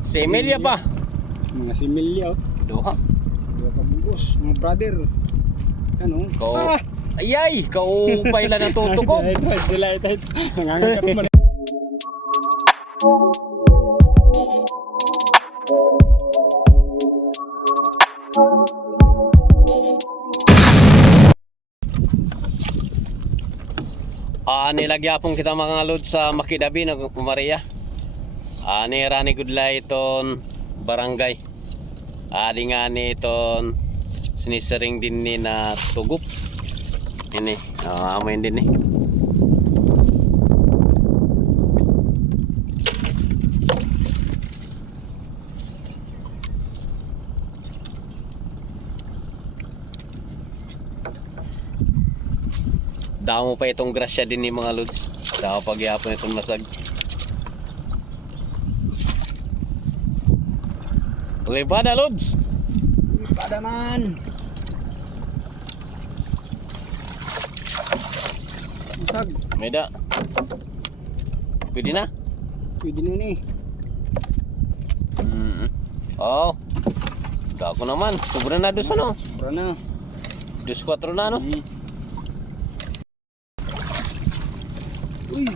Similya pa. Mga similya oh. Duha. Duha ka bugos, mga brother. Ano? Kau. Ayay, kau pailan ang tutukog. Ito sila ito. Nangangagat mo na. Nilagyapon kita mga lod sa Makidabi na Maria. Ni Rani Gudlay iton barangay. Di nga ni iton sinisering din ni na tugup. Ini, amoy din ni. Damo pa itong grasya din ni mga lods. Damo pagyapon itong masag. Libada lods. Libada man. Masag. Meda. Pwede na? Pwede na ni. Oh. Dako naman. Sobra na dos ano? Sobra na. 2-4 na no? Uy.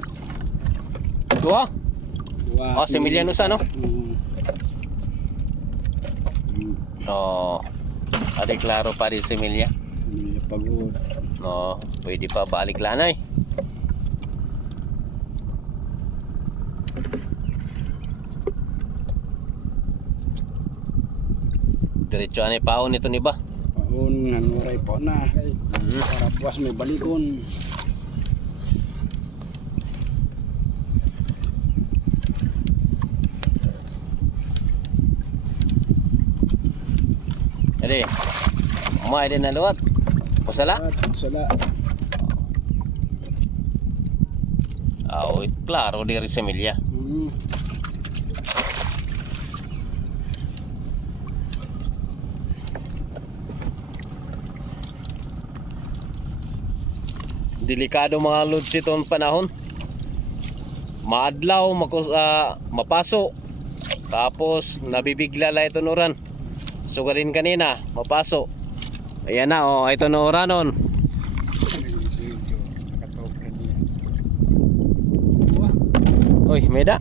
Dua. Dua. Similya sa no? Adi klaro pa di similya. Pagod. No, pwede pa balik lanay. Diretso ani paon ito ni ba? Paon nanuray po na. Para puas may balikon. Ade. Umay din na luwat. Pusala? Pusala. Klaro diri sa milya. Delikado mga lods itong panahon. Maadlaw, mapaso. Tapos nabibigla la ito nuran. Sugarin kanina, mapaso. Ayan na, ito na oranon. Uy, meda.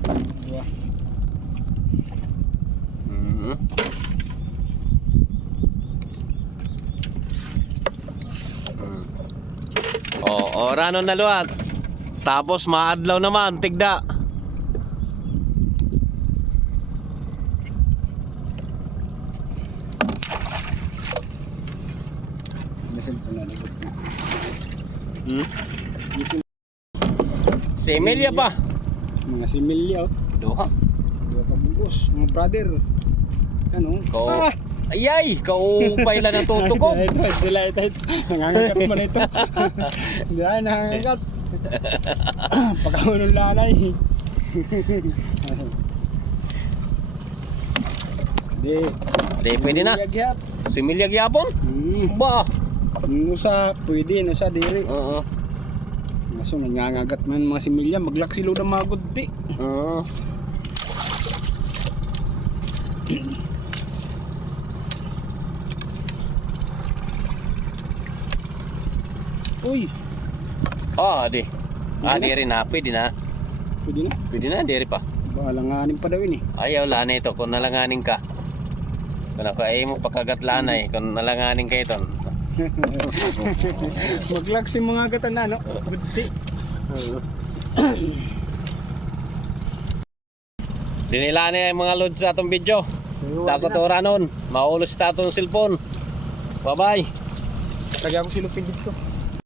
Oranon na luwat. Tapos maadlaw naman, tigda. Similya pa. Mga similya oh. Duha. Duha ka bugos, mga brother. Ano? Kau. Ayay, kau pailan ang tutukog. Ito sila ito. Nangangagat mo na ito. Hindi na nangangagat. Pagkaunong lanay. Di, pwede na. Similya gyapon? Ba. Nusa, pwede. Nusa, diri. Kaso nangangagat man mga similya. Maglaksilo na mga gudti. Uy. Di. Diri na. Pwede na. Pwede na? Pwede na, diri pa. Balanganin pa daw yun eh. Ayaw, lanay ito. Kung nalanganin ka. Kung ako ay mo pagkagat lanay. Kung nalanganin ka ito. Maglaksi mga gatan na, no? Gudti. Dinilanay ang mga lods sa atong video. Dapat oranon. Maulos sa atong cellphone. Bye bye. Lagyan ko silupin dito.